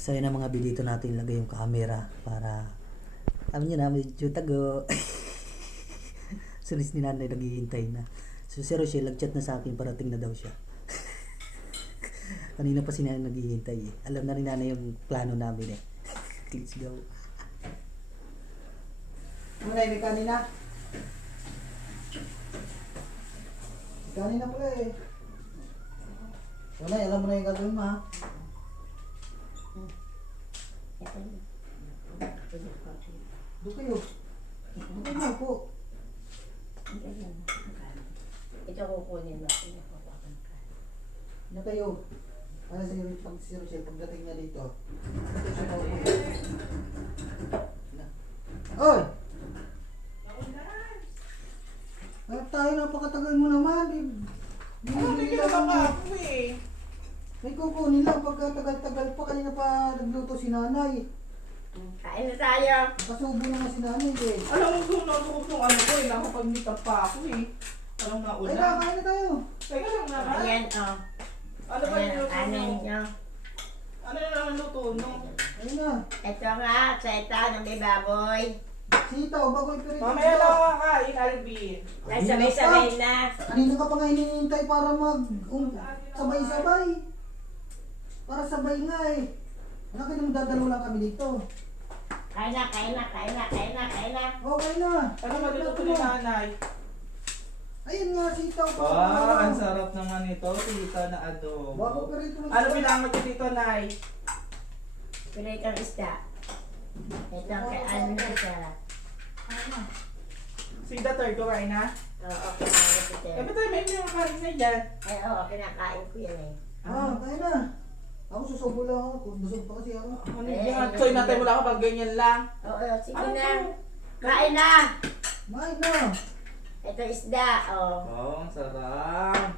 sa so, yun ang mga bilito natin ilagay yung camera para alam nyo na medyo tago sunis so, ni nanay naghihintay na so si Rochelle nagchat na sa akin para na daw siya kanina pa si nanay naghihintay eh. alam na ni nanay yung plano namin eh please go ano na yung kanina? Kanina po eh. Wala, alam mo na yung gagawin ma Buka yuk. Buka yuk aku. Ito ko kunin na. Ano kayo? Para sa inyo pang si Rochelle, pagdating na dito. Oy! Ay, tayo na, pakatagal mo naman. Ano, hindi ka naman ako eh. Ay, kukunin lang, pagkatagal-tagal pa, kanina pa nagluto si nanay. Eh. Kain na, na, ano, so na, na, na tayo. Pasubo na nga si nanay eh. Ah, Alam mo, kung nasa ko itong ano ko eh, nakapagmita pa ako eh. Alam nga ulan. Ay, kakain na tayo. Teka lang nga ka. Ayan, o. Oh. Ano ba yung luto Ano yung ano yung ano luto, no? Ayun na. Uh, Ito nga, seta ng baboy. Sito, bagoy ko rin. Mamaya lang ako ka, Ikalbi. Sabay-sabay na. Kanina ka pa nga hinihintay para mag... Sabay, um, sabay-sabay. Para sabay nga eh. Ano kayo nang dadalo lang kami dito? Kain na, kain na, kain na, kain na, kain na. Okay na. Ano ba dito ni nanay? Ayun nga, sito. Wow, oh, ah, ang sarap naman ito, sito na adobo. Bago pa rin ito. Ano pinangot ko dito, nay? Pinay kang isda. Ito ang kay Ano na, Sara. Sida, tayo ko, kain na? Oo, oh, okay na. Eh, ba tayo may mga kain na dyan? Ay, oo, oh, kinakain ko yan eh. Oo, ah. oh, kain na. Ako oh, sa sobo lang ako. Busog pa kasi ako. Ano eh, yan? Ay, Choy, natay mo lang ako pag ganyan lang. Oo, oh, sige na. Kain um, na! Kain na. na! Ito isda, oh. Oo, oh, sarap.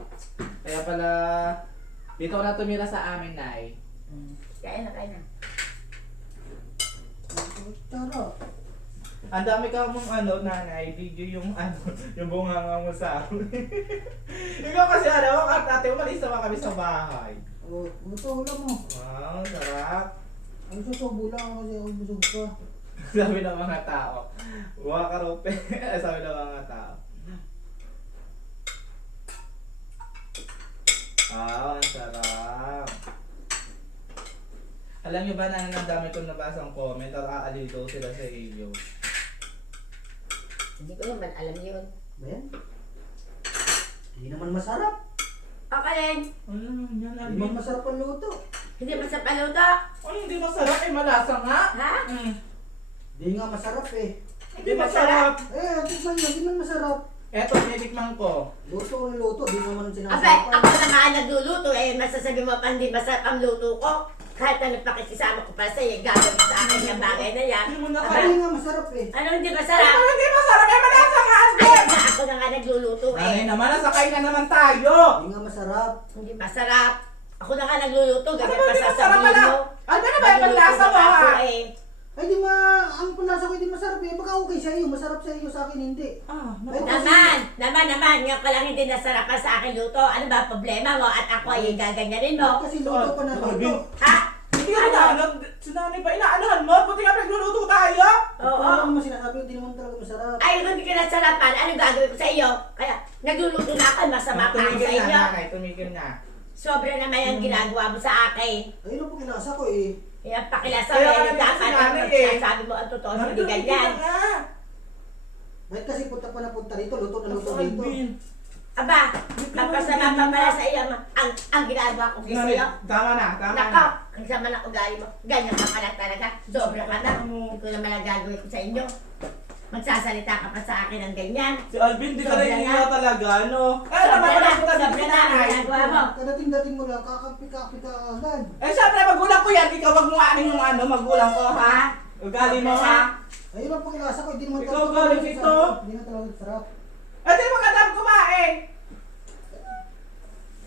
Kaya pala, dito na tumira sa amin, Nay. Hmm. Kain na, kain na. Ay, so tara. Ang dami ka mong ano, nanay, video yung ano, yung bunga bunganga mo sa akin. Ikaw kasi ano, wakas art natin, umalis naman kami sa bahay. Ano oh, to, wala mo? Wow, oh, sarap. Ano sa sobo lang kasi ako busog ka. sabi ng mga tao. Buha ka rope. sabi ng mga tao. Ah, oh, ang sarap. Alam niyo ba na ang dami kong nabasa ang comment at aalil daw sila sa inyo? Hindi ko naman alam yun. Ben? Well, hindi naman masarap. Kakain. Ano naman yan? Ang masarap ang luto. Hindi masarap ang luto. Ano hindi masarap? Eh, malasa nga. Ha? Hindi mm. nga masarap eh. Hindi masarap. masarap. Eh, ito man, hindi man masarap. Eto, nilikman ko. Luto ang luto, di naman ang sinasarap. Abay, ako na nga nagluluto eh. Masasabi mo pa, hindi masarap ang luto ko. Kahit ano pa ko pa sa'yo, gagawin sa akin bagay na yan. Hindi mo na kaya. Hindi nga masarap eh. Ano hindi masarap? Ay, hindi masarap ako na nga nagluluto ay, eh. Nanay naman, nasakay na naman tayo. Hindi nga masarap. Hindi masarap. Ako na nga nagluluto, ganyan ano pa sasabihin mo. Ano na ba hindi masarap pala? Ano ba yung panlasa mo ha? Eh. Ay di ma, ang panlasa ko hindi masarap eh. Baka okay sa iyo, masarap sa iyo, sa akin hindi. Ah, na ay, naman, kasi, naman, naman, naman, Nga pala hindi nasarapan pa sa akin luto. Ano ba problema mo at ako ay, ay gaganyanin mo? No? Kasi luto ko so, na luto. Ha? tinanong, tinanay pa, inaanahan oh, oh, mo? Pati nga pinagluluto ko tayo! Oo. Oh, Ano mo sinasabi, hindi naman talaga masarap. Ay, kung hindi ka nasarapan, ano gagawin ko sa iyo? Kaya, nagluluto na ako, masama pa sa inyo. Tumigil na, nakay, tumigil na. Sobra na may ang ginagawa mo sa akin. Mm -hmm. Ay, ano po kinasa ko eh. Kaya pakilasa mo, ano dapat ang sinasabi mo ang totoo, to, hindi ganyan. A... Bakit kasi punta pa na punta rito, luto na luto rito. Uh, Aba, napasama pa pala sa iyo ang, ang ginagawa ko sa iyo. Tama na, tama na. Nakap! ang sama na ugali mo. Ganyan ka pa, pala talaga. Sobra ka na. Hindi ko naman ang gagawin ko sa inyo. Magsasalita ka pa sa akin ng ganyan. Si Alvin, sobra di ka na hihiya talaga, ano? Si eh, sobra na, sobra na, sobra na, Kadating-dating mo lang, kakapika-pika ka agad. Eh, sabi na magulang ko yan, ka wag mo aning mga ano, magulang ko, ha? Ugali mo, ha? Ay, ilang pakilasa ko, hindi naman talaga. Ikaw ugali dito? Hindi na talaga sarap. Eh, di mo katap kumain!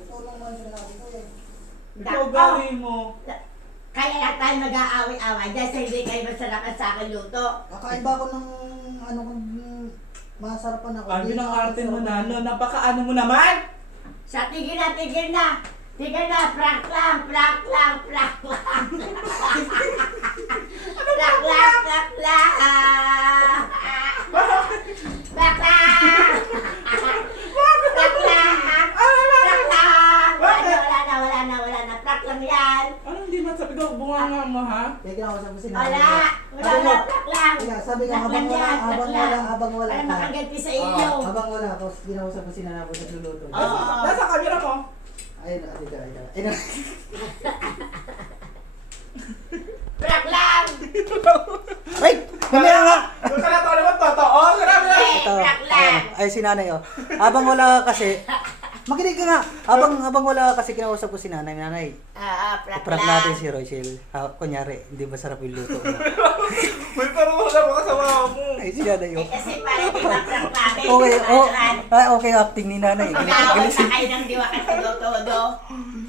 Ito lang naman sinabi ko, eh. Ikaw ugali mo nag-aaway-away yes, dahil sa hindi kayo masarap ang sa akin luto. Kakain ba ako ng ano kung masarap pa na ako? Ano ng arte mo na? Ano, napaka -ano mo naman? Sa tigil na, tigil na. Tigil na, prank lang, prank lang, prank lang. lang oh, Ano oh, hindi man sabi daw buwan ah. mo ha? Kaya ako sabi sinabi. Wala. Wala lang. Lak lak lang. Kaya sabi habang wala, habang wala, Ay ha? makagalpi sa inyo. Oh. Habang wala ako, hindi na ako sabi sa luluto. Nasa camera mo? Ayun, dito, dito. ayun. Ay, kameran, <ha? laughs> na, to, libat, to, to. Oh, hey, Ito, ayan, ayun na, ayun na. Ayun na. lang! Ay! Kamiya nga! Kung sa natin naman, totoo! Ay, lang! Ay, sinanay o. Oh. Habang wala kasi, Makinig ka nga. Habang, habang wala kasi kinausap ko si nanay, nanay. Ah, ah prank lang. natin si Rochelle. Ha, kunyari, hindi ba sarap yung luto mo? May parang wala mo kasama mo. Ay, na eh, si okay, oh. okay, nanay yun. Kasi parang prank natin? Okay, okay acting ni nanay. Kinakawin sa kayo ng diwa kasi luto do.